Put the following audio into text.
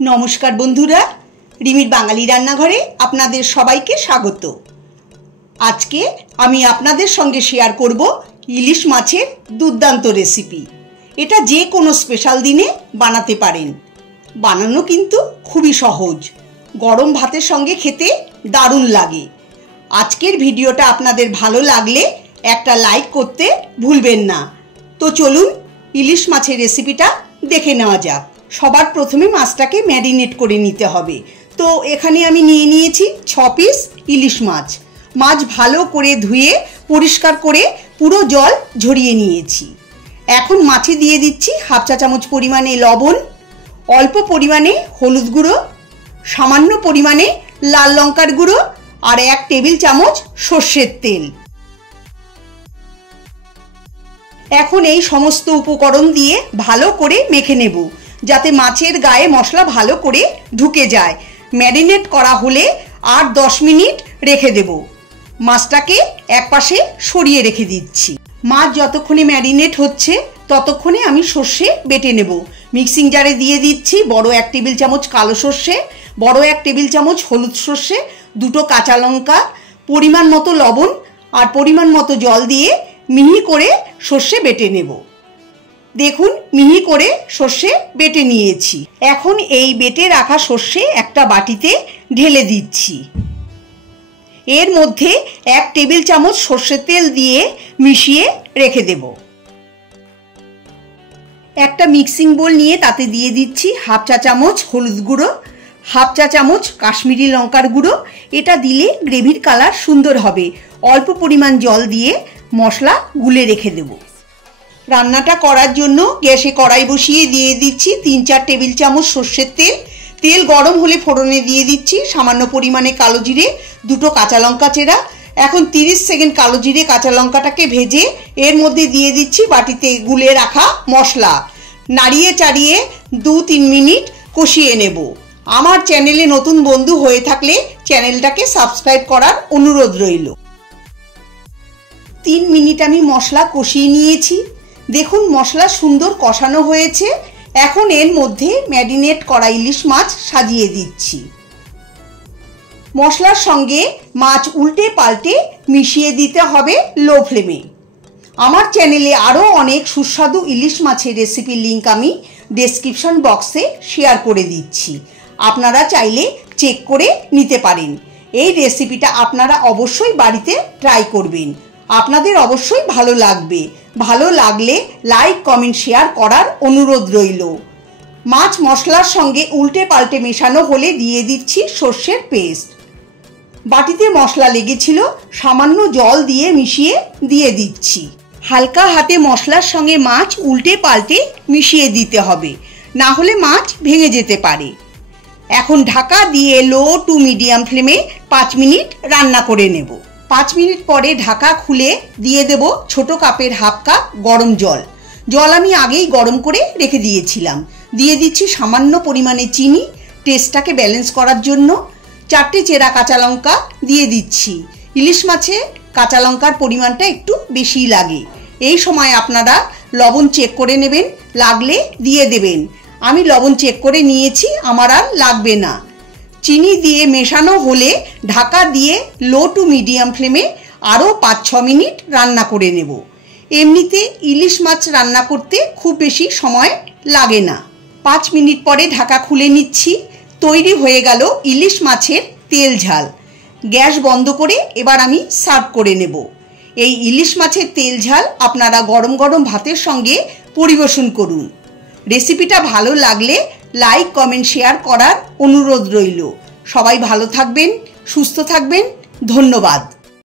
नमस्कार बंधुरा रिमिर बांगाली रान्नाघरे आपनादेर सबाइके स्वागत। आज के आमी आपनादेर संगे शेयर करब इलिश माछेर दुर्दान्त रेसिपि। एटा जे कोनो स्पेशल दिने बानाते पारेन, बानानो किन्तु खूबई सहज, गरम भातेर संगे खेते दारुण लागे। आजकेर भिडियोटा आपनादेर भालो लागले एकटा लाइक करते भूलबेन ना। तो चलुन इलिश माछेर रेसिपिटा देखे नेওয়া যাক। सबार प्रथमे माछटाके मैरिनेट करे निते हबे। तो एखाने आमी निये नियेछि 6 पिस इलिश माछ। माछ भालो करे धुए परिष्कार करे पुरो जल झरिये नियेछि। एखन माछे दिये दिচ্ছি हाफ चा चामच परिमाणे लवण, अल्प परिमाणे हलुद गुঁড়ো, सामान्य परिमाणे लाल लंकार गुঁড়ো और 1 टेबिल चामच सर्षेर तेल। এখন এই সমস্ত উপকরণ দিয়ে ভালো করে মেখে নেব যাতে মাছের গায়ে মশলা ভালো করে ঢুকে যায়। ম্যারিনেট করা হলে 8-10 মিনিট রেখে দেব। মাছটাকে একপাশে সরিয়ে রেখে দিচ্ছি। মাছ যতক্ষণে ম্যারিনেট হচ্ছে ততক্ষণে আমি সরষে বেটে নেব। মিক্সিং জারে দিয়ে দিচ্ছি বড় 1 টেবিল চামচ কালো সরষে, বড় 1 টেবিল চামচ হলুদ সরষে, দুটো কাঁচা লঙ্কা, পরিমাণ মতো লবণ আর পরিমাণ মতো জল দিয়ে মিহি করে সরষে বেটে নেব। দেখুন মিহি করে সরষে বেটে নিয়েছি। এখন এই বেটে রাখা সরষে একটা বাটিতে ঢেলে দিচ্ছি। এর মধ্যে 1 টেবিল চামচ সরষের তেল দিয়ে মিশিয়ে রেখে দেব। একটা মিক্সিং বোল নিয়ে তাতে দিয়ে দিচ্ছি হাফ চা চামচ হলুদ গুঁড়ো, হাফ চা চামচ কাশ্মীরি লঙ্কার গুঁড়ো। এটা দিলে গ্রেভির কালার সুন্দর হবে। অল্প পরিমাণ জল দিয়ে মশলা গুলে রেখে দেব। রান্নাটা করার জন্য গ্যাসে কড়াই বসিয়ে দিয়ে দিচ্ছি 3-4 টেবিল চামচ সরষের তেল। তেল গরম হলে ফোড়নে দিয়ে দিচ্ছি সামান্য পরিমাণে কালো জিরে, দুটো কাঁচা লঙ্কা চেরা। এখন 30 সেকেন্ড কালো জিরে কাঁচা লঙ্কাটাকে ভেজে এর মধ্যে দিয়ে দিচ্ছি বাটিতে গুলে রাখা মশলা। নাড়িয়ে চাড়িয়ে 2-3 মিনিট কষিয়ে নেব। আমার চ্যানেলে নতুন বন্ধু হয়ে থাকলে চ্যানেলটাকে সাবস্ক্রাইব করার অনুরোধ রইল। 3 মিনিট আমি মশলা কষিয়ে নিয়েছি। দেখুন মশলা সুন্দর কষানো হয়েছে। এখন এর মধ্যে ম্যারিনেট করা ইলিশ মাছ সাজিয়ে দিচ্ছি। মশলার সঙ্গে মাছ উল্টে পাল্টে মিশিয়ে দিতে হবে লো ফ্লেমে। আমার চ্যানেলে আরও অনেক সুস্বাদু ইলিশ মাছের রেসিপির লিঙ্ক আমি ডেসক্রিপশন বক্সে শেয়ার করে দিচ্ছি, আপনারা চাইলে চেক করে নিতে পারেন। এই রেসিপিটা আপনারা অবশ্যই বাড়িতে ট্রাই করবেন, আপনাদের অবশ্যই ভালো লাগবে। ভালো লাগলে লাইক কমেন্ট শেয়ার করার অনুরোধ রইল। মাছ মশলার সঙ্গে উল্টে পাল্টে মেশানো হলে দিয়ে দিচ্ছি সর্ষের পেস্ট। বাটিতে মশলা লেগেছিল, সামান্য জল দিয়ে মিশিয়ে দিয়ে দিচ্ছি। হালকা হাতে মশলার সঙ্গে মাছ উল্টে পাল্টে মিশিয়ে দিতে হবে, না হলে মাছ ভেঙে যেতে পারে। এখন ঢাকা দিয়ে লো টু মিডিয়াম ফ্লেমে 5 মিনিট রান্না করে নেব। 5 মিনিট পরে ঢাকা খুলে দিয়ে দেব ছোট কাপের হাফ কাপ গরম জল। জল আমি আগেই গরম করে রেখে দিয়েছিলাম। দিয়ে দিচ্ছি সামান্য পরিমাণে চিনি টেস্টটাকে ব্যালেন্স করার জন্য। 4টে চেরা কাঁচা লঙ্কা দিয়ে দিচ্ছি। ইলিশ মাছে কাঁচা লঙ্কার পরিমাণটা একটু বেশি লাগে। এই সময় আপনারা লবণ চেক করে নেবেন, লাগলে দিয়ে দেবেন। আমি লবণ চেক করে নিয়েছি, আমার আর লাগবে না। চিনি দিয়ে মেশানো হলে ঢাকা দিয়ে লো টু মিডিয়াম ফ্লেমে আরও 5-6 মিনিট রান্না করে নেব। এমনিতে ইলিশ মাছ রান্না করতে খুব বেশি সময় লাগে না। 5 মিনিট পরে ঢাকা খুলে নিচ্ছি। তৈরি হয়ে গেল ইলিশ মাছের তেল ঝাল। গ্যাস বন্ধ করে এবার আমি সার্ভ করে নেব। এই ইলিশ মাছের তেল ঝাল আপনারা গরম গরম ভাতের সঙ্গে পরিবেশন করুন। রেসিপিটা ভালো লাগলে লাইক কমেন্ট শেয়ার করার অনুরোধ রইল। সবাই ভালো থাকবেন, সুস্থ থাকবেন। ধন্যবাদ।